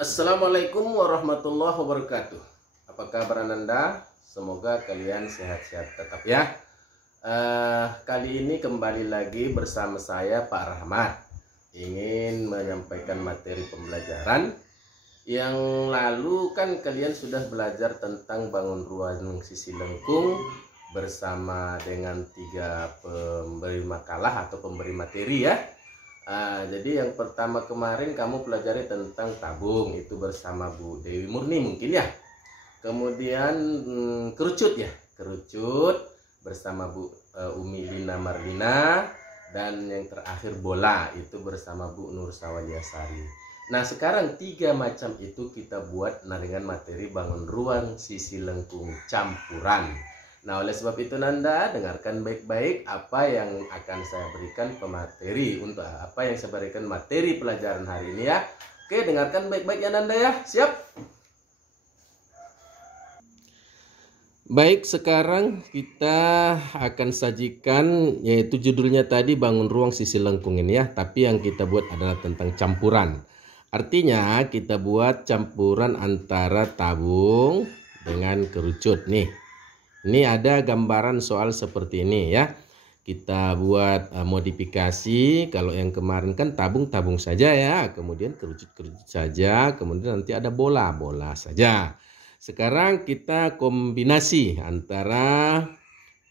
Assalamualaikum warahmatullahi wabarakatuh. Apa kabar Ananda? Semoga kalian sehat-sehat tetap ya. Kali ini kembali lagi bersama saya Pak Rahmat. Ingin menyampaikan materi pembelajaran. Yang lalu kan kalian sudah belajar tentang bangun ruang sisi lengkung bersama dengan 3 pemberi makalah atau pemberi materi ya. Jadi yang pertama kemarin kamu pelajari tentang tabung, itu bersama Bu Dewi Murni mungkin ya. Kemudian kerucut ya, kerucut bersama Bu Umi Lina Marlina. Dan yang terakhir bola, itu bersama Bu Nur Sawaliasari. Nah sekarang 3 macam itu kita buat dengan materi bangun ruang sisi lengkung campuran. Nah oleh sebab itu Nanda dengarkan baik-baik apa yang akan saya berikan pemateri, untuk apa yang saya berikan materi pelajaran hari ini ya. Oke, dengarkan baik-baik ya Nanda ya. Siap? Baik, sekarang kita akan sajikan, yaitu judulnya tadi bangun ruang sisi lengkung ini ya. Tapi yang kita buat adalah tentang campuran. Artinya kita buat campuran antara tabung dengan kerucut nih. Ini ada gambaran soal seperti ini ya. Kita buat modifikasi. Kalau yang kemarin kan tabung saja ya, kemudian kerucut saja, kemudian nanti ada bola saja. Sekarang kita kombinasi antara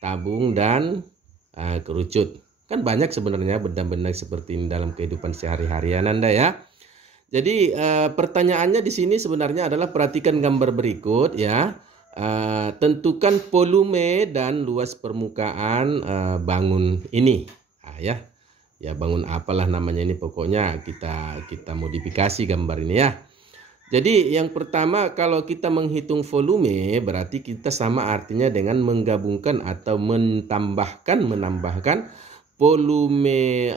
tabung dan kerucut. Kan banyak sebenarnya benda-benda seperti ini dalam kehidupan sehari-harian Anda ya. Jadi pertanyaannya di sini sebenarnya adalah perhatikan gambar berikut ya. Tentukan volume dan luas permukaan bangun ini ya bangun apalah namanya ini, pokoknya kita modifikasi gambar ini ya. Jadi yang pertama, kalau kita menghitung volume berarti kita sama artinya dengan menggabungkan atau menambahkan volume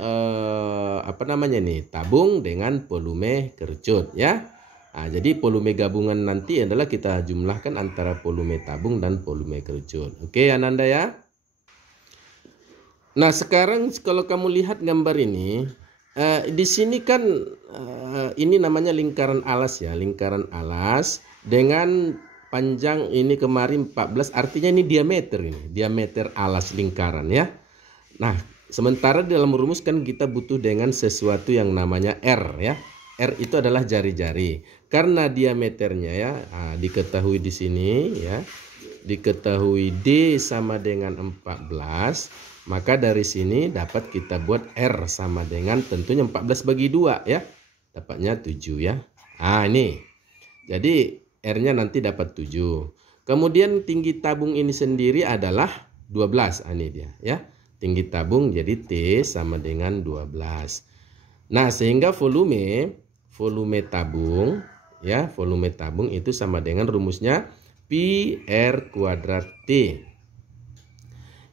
tabung dengan volume kerucut ya. Jadi volume gabungan nanti adalah kita jumlahkan antara volume tabung dan volume kerucut. Oke Ananda ya. Nah sekarang kalau kamu lihat gambar ini, di sini kan ini namanya lingkaran alas ya, lingkaran alas dengan panjang ini kemarin 14, artinya ini diameter alas lingkaran ya. Nah sementara dalam rumus kan kita butuh dengan sesuatu yang namanya R ya. R itu adalah jari-jari. Karena diameternya ya diketahui di sini ya. Diketahui D sama dengan 14, maka dari sini dapat kita buat R sama dengan tentunya 14 bagi 2 ya. Dapatnya 7 ya. Ini. Jadi R-nya nanti dapat 7. Kemudian tinggi tabung ini sendiri adalah 12. Ini dia ya. Tinggi tabung jadi T sama dengan 12. Nah, sehingga volume tabung ya, volume tabung itu sama dengan rumusnya pi R kuadrat T.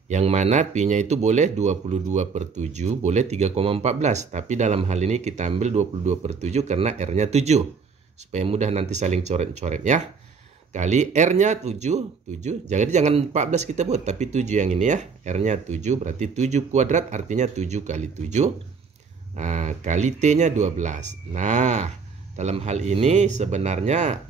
Yang mana pi-nya itu boleh 22/7, boleh 3,14. Tapi dalam hal ini kita ambil 22/7 karena R-nya 7. Supaya mudah nanti saling coret-coret ya. Kali R-nya 7. Jadi jangan 14 kita buat, tapi 7 yang ini ya. R-nya 7 berarti 7 kuadrat artinya 7 kali 7. Kali T-nya 12. Nah, dalam hal ini sebenarnya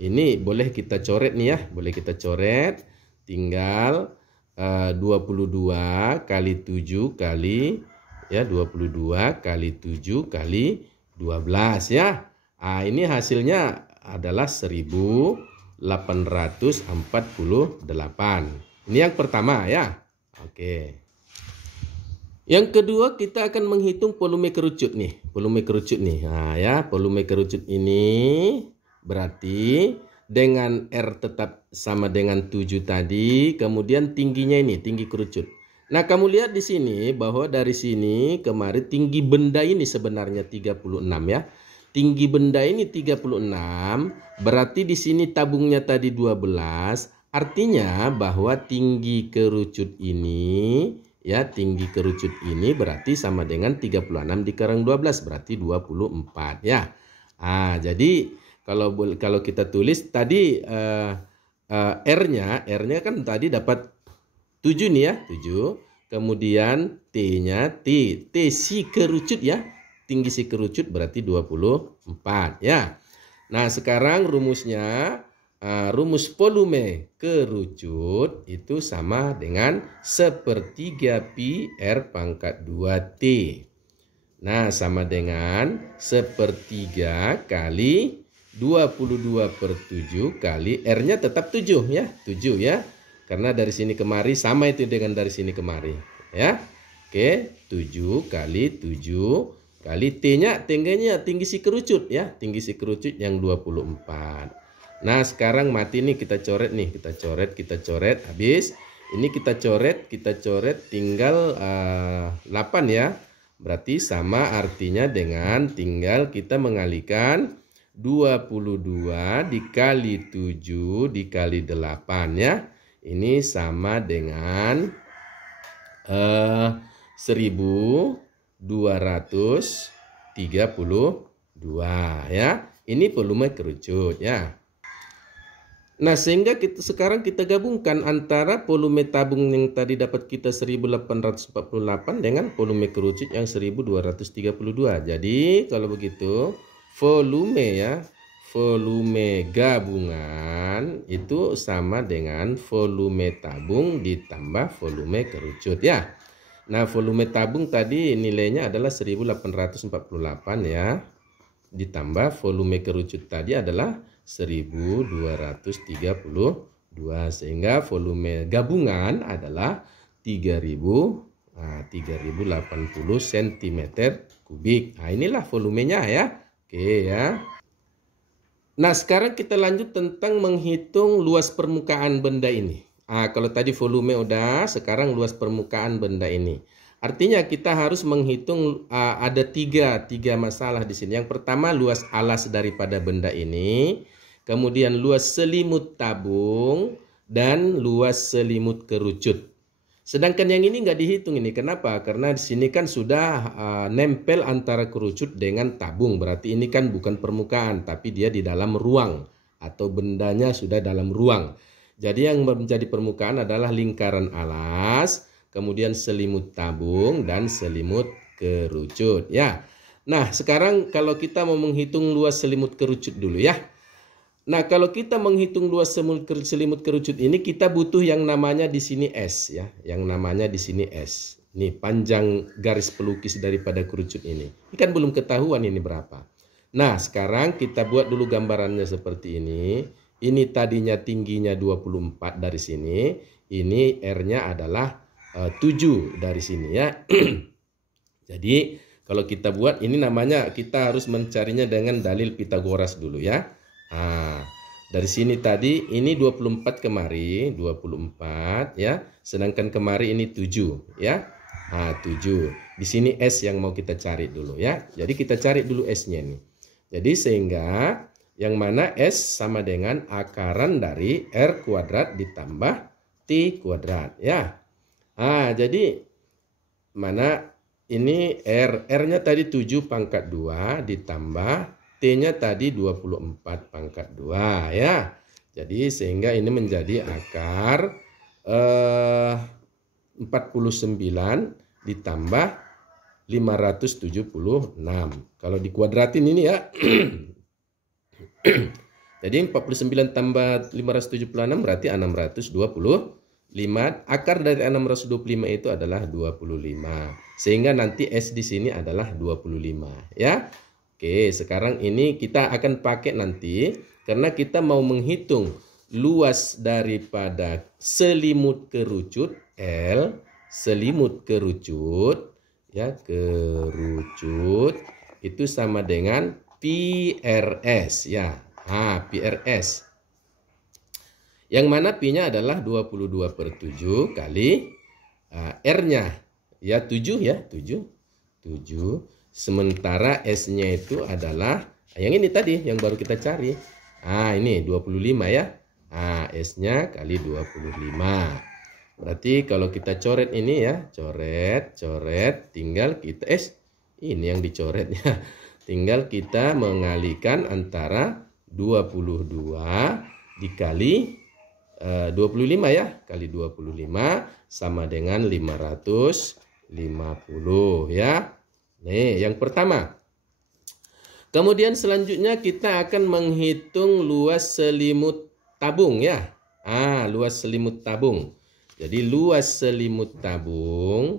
ini boleh kita coret nih ya. Boleh kita coret. Tinggal 22 kali 7 kali ya, 22 kali 7 kali 12 ya. Ini hasilnya adalah 1848. Ini yang pertama ya. Oke. Yang kedua kita akan menghitung volume kerucut nih. Volume kerucut nih. Volume kerucut ini berarti dengan R tetap sama dengan 7 tadi. Kemudian tingginya ini, tinggi kerucut. Nah kamu lihat di sini bahwa dari sini kemarin tinggi benda ini sebenarnya 36 ya. Tinggi benda ini 36. Berarti di sini tabungnya tadi 12. Artinya bahwa tinggi kerucut ini ya, tinggi kerucut ini berarti sama dengan 36 dikurang 12 berarti 24 ya. Jadi kalau kita tulis tadi R-nya kan tadi dapat 7 nih ya, 7. Kemudian T si kerucut ya. tinggi si kerucut berarti 24 ya. Nah, sekarang rumusnya, rumus volume kerucut itu sama dengan 1/3 pi R pangkat 2T. Nah, sama dengan 1/3 kali 22/7 kali R-nya tetap 7 ya. 7 ya. Karena dari sini kemari sama itu dengan dari sini kemari ya. Oke, 7 kali 7 kali T-nya tinggi si kerucut ya. Tinggi si kerucut yang 24. Nah, sekarang mati nih, kita coret nih. Kita coret habis. Ini kita coret tinggal 8 ya. Berarti sama artinya dengan tinggal kita mengalihkan 22 dikali 7 dikali 8 ya. Ini sama dengan 1232 ya. Ini volume kerucut ya. Nah, sehingga sekarang kita gabungkan antara volume tabung yang tadi dapat kita 1848 dengan volume kerucut yang 1232. Jadi kalau begitu volume ya, volume gabungan itu sama dengan volume tabung ditambah volume kerucut ya. Nah, volume tabung tadi nilainya adalah 1848 ya. Ditambah volume kerucut tadi adalah 1232, sehingga volume gabungan adalah 3080 cm kubik. Nah, inilah volumenya ya. Oke ya. Nah, sekarang kita lanjut tentang menghitung luas permukaan benda ini. Kalau tadi volume udah, sekarang luas permukaan benda ini. Artinya kita harus menghitung ada tiga masalah di sini. Yang pertama, luas alas daripada benda ini, kemudian luas selimut tabung, dan luas selimut kerucut. Sedangkan yang ini nggak dihitung ini. Kenapa? Karena di sini kan sudah nempel antara kerucut dengan tabung. Berarti ini kan bukan permukaan, tapi dia di dalam ruang atau bendanya sudah dalam ruang. Jadi yang menjadi permukaan adalah lingkaran alas, kemudian selimut tabung dan selimut kerucut ya. Nah, sekarang kalau kita mau menghitung luas selimut kerucut dulu ya. Nah, kalau kita menghitung luas selimut kerucut ini, kita butuh yang namanya di sini S ya. Yang namanya di sini S. Ini panjang garis pelukis daripada kerucut ini. Ini kan belum ketahuan ini berapa. Nah, sekarang kita buat dulu gambarannya seperti ini. Ini tadinya tingginya 24 dari sini. Ini R-nya adalah 7 dari sini ya. Jadi kalau kita buat ini namanya, kita harus mencarinya dengan dalil Pitagoras dulu ya. Dari sini tadi ini 24 kemari, 24 ya. Sedangkan kemari ini 7 ya. 7. Di sini S yang mau kita cari dulu ya. Jadi kita cari dulu S-nya nih. Jadi sehingga yang mana S sama dengan akaran dari R kuadrat ditambah T kuadrat ya. Jadi mana ini R-nya tadi 7 pangkat 2 ditambah T-nya tadi 24 pangkat 2 ya. Jadi sehingga ini menjadi akar 49 ditambah 576. Kalau dikuadratin ini ya. Jadi 49 tambah 576 berarti 625. Akar dari 625 itu adalah 25. Sehingga nanti S di sini adalah 25 ya. Oke, sekarang ini kita akan pakai nanti karena kita mau menghitung luas daripada selimut kerucut L, selimut kerucut ya, kerucut itu sama dengan PRS ya. PRS. Yang mana Pi-nya adalah 22/7 kali R-nya ya 7 ya, 7. Sementara S-nya itu adalah yang ini tadi yang baru kita cari. Ini 25 ya. S-nya kali 25. Berarti kalau kita coret ini ya, coret, tinggal kita ini yang dicoret ya. Tinggal kita mengalihkan antara 22 dikali 25 ya, kali 25 sama dengan 550 ya. Nih, yang pertama. Kemudian selanjutnya kita akan menghitung luas selimut tabung ya. Luas selimut tabung. Jadi luas selimut tabung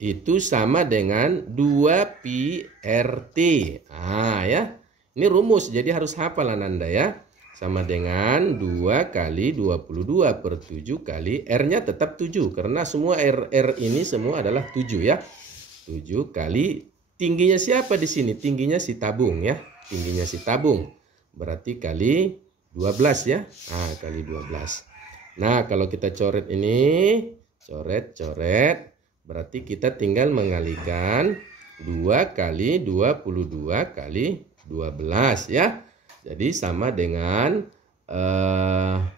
itu sama dengan 2 pi RT. Ya. Ini rumus, jadi harus hafal Ananda ya. Sama dengan 2 kali 22 per 7 kali R-nya tetap 7. Karena semua R ini semua adalah 7 ya. 7 kali tingginya siapa di sini? Tingginya si tabung ya. Tingginya si tabung. Berarti kali 12 ya. Kali 12. Nah, kalau kita coret ini, coret. Berarti kita tinggal mengalikan 2 kali 22 kali 12 ya. Jadi sama dengan 528.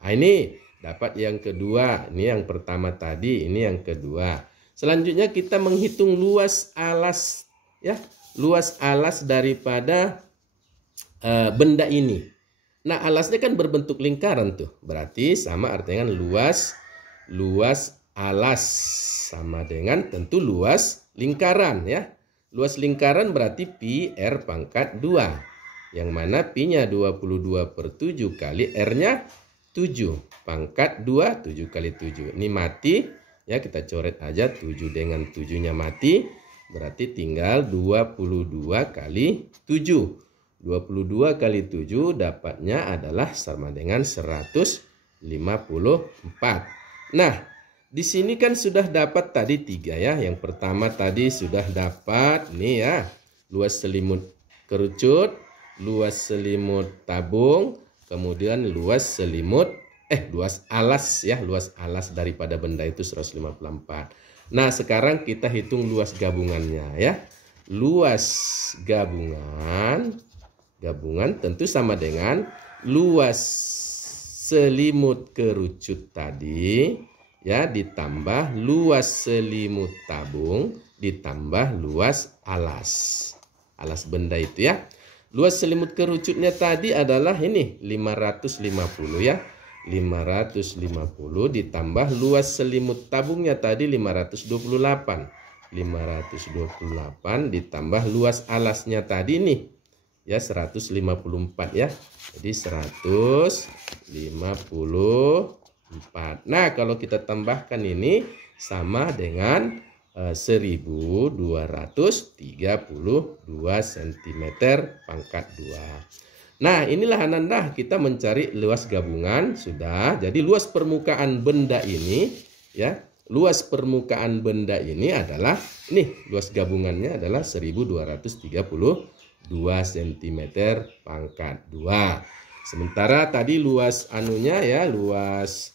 Ini dapat yang kedua. Ini yang pertama tadi, ini yang kedua. Selanjutnya kita menghitung luas alas ya. Luas alas daripada benda ini. Nah, alasnya kan berbentuk lingkaran tuh. Berarti sama artinya luas alas sama dengan tentu luas lingkaran ya. Luas lingkaran berarti pi R pangkat 2. Yang mana pi-nya 22 per 7 kali R-nya 7. Pangkat 2, 7 kali 7. Ini mati. Ya, kita coret aja 7 dengan 7-nya mati. Berarti tinggal 22 kali 7. 22 kali 7 dapatnya adalah sama dengan 154. Nah, di sini kan sudah dapat tadi 3 ya. Yang pertama tadi sudah dapat nih ya. Luas selimut kerucut, luas selimut tabung, kemudian luas alas ya. Luas alas daripada benda itu 154. Nah, sekarang kita hitung luas gabungannya ya. Luas gabungan tentu sama dengan luas selimut kerucut tadi ya ditambah luas selimut tabung ditambah luas alas benda itu ya. Luas selimut kerucutnya tadi adalah ini 550 ya. 550 ditambah luas selimut tabungnya tadi 528 ditambah luas alasnya tadi nih ya 154 ya. Jadi 154. Nah, kalau kita tambahkan ini sama dengan 1232 cm pangkat 2. Nah, inilah Ananda kita mencari luas gabungan sudah. Jadi luas permukaan benda ini ya. Luas permukaan benda ini adalah luas gabungannya adalah 1232 cm pangkat 2. Sementara tadi luas anunya ya, luas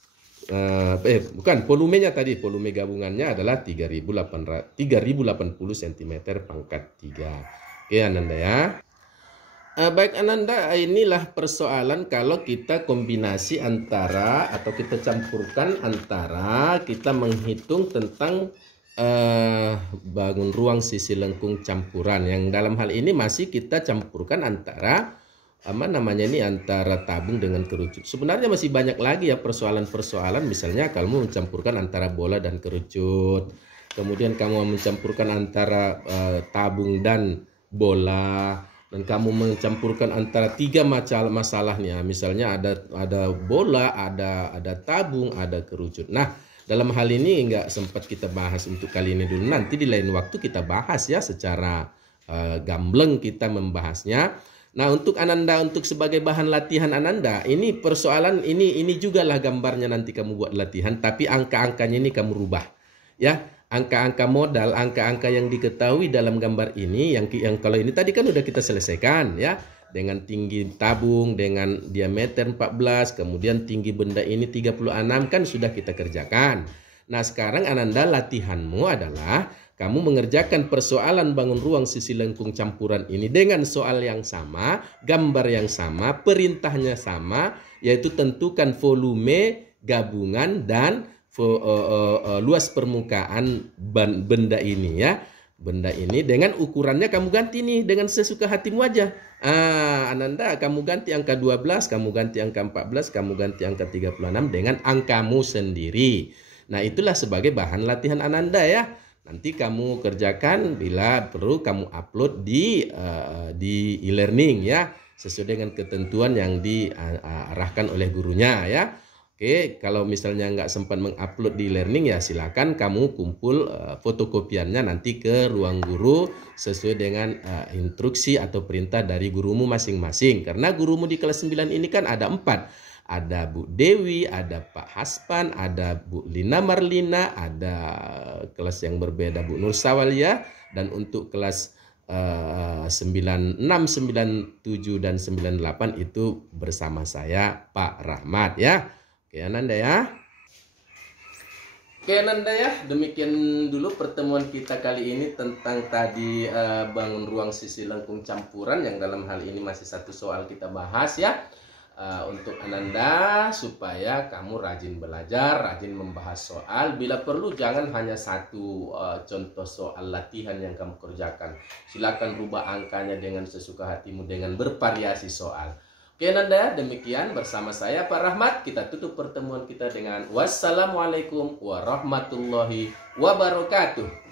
volumenya tadi, volume gabungannya adalah 3080 cm pangkat 3. Oke Ananda ya. Baik Ananda, inilah persoalan kalau kita kombinasi antara atau kita campurkan antara kita menghitung tentang bangun ruang sisi lengkung campuran. Yang dalam hal ini masih kita campurkan antara antara tabung dengan kerucut. Sebenarnya masih banyak lagi ya persoalan-persoalan, misalnya kamu mencampurkan antara bola dan kerucut. Kemudian kamu mencampurkan antara tabung dan bola. Dan kamu mencampurkan antara 3 masalahnya. Misalnya ada bola, ada tabung, ada kerucut. Nah, dalam hal ini nggak sempat kita bahas untuk kali ini dulu. Nanti di lain waktu kita bahas ya secara gambleng kita membahasnya. Nah, untuk Ananda, untuk sebagai bahan latihan Ananda, ini persoalan ini juga lah gambarnya nanti kamu buat latihan, tapi angka-angkanya ini kamu rubah. Ya, angka-angka modal, angka-angka yang diketahui dalam gambar ini, yang kalau ini tadi kan udah kita selesaikan ya, dengan tinggi tabung, dengan diameter 14, kemudian tinggi benda ini 36 kan sudah kita kerjakan. Nah, sekarang Ananda latihanmu adalah kamu mengerjakan persoalan bangun ruang sisi lengkung campuran ini dengan soal yang sama, gambar yang sama, perintahnya sama, yaitu tentukan volume gabungan dan luas permukaan benda ini ya. benda ini dengan ukurannya kamu ganti nih dengan sesuka hatimu aja. Ananda, kamu ganti angka 12, kamu ganti angka 14, kamu ganti angka 36 dengan angkamu sendiri. Nah, itulah sebagai bahan latihan Ananda ya. Nanti kamu kerjakan, bila perlu kamu upload di e-learning ya, sesuai dengan ketentuan yang diarahkan oleh gurunya ya. Oke, kalau misalnya nggak sempat mengupload di learning ya silakan kamu kumpul fotokopiannya nanti ke ruang guru sesuai dengan instruksi atau perintah dari gurumu masing-masing. Karena gurumu di kelas 9 ini kan ada 4. Ada Bu Dewi, ada Pak Haspan, ada Bu Lina Marlina, ada kelas yang berbeda Bu Nur Sawalia, dan untuk kelas 96, 97, dan 98 itu bersama saya Pak Rahmat ya. Oke Ananda ya. Oke Ananda ya, demikian dulu pertemuan kita kali ini tentang tadi bangun ruang sisi lengkung campuran, yang dalam hal ini masih satu soal kita bahas ya. Untuk Ananda supaya kamu rajin belajar, rajin membahas soal. Bila perlu jangan hanya satu contoh soal latihan yang kamu kerjakan. Silakan rubah angkanya dengan sesuka hatimu dengan bervariasi soal. Oke Nanda, demikian bersama saya Pak Rahmat. Kita tutup pertemuan kita dengan wassalamualaikum warahmatullahi wabarakatuh.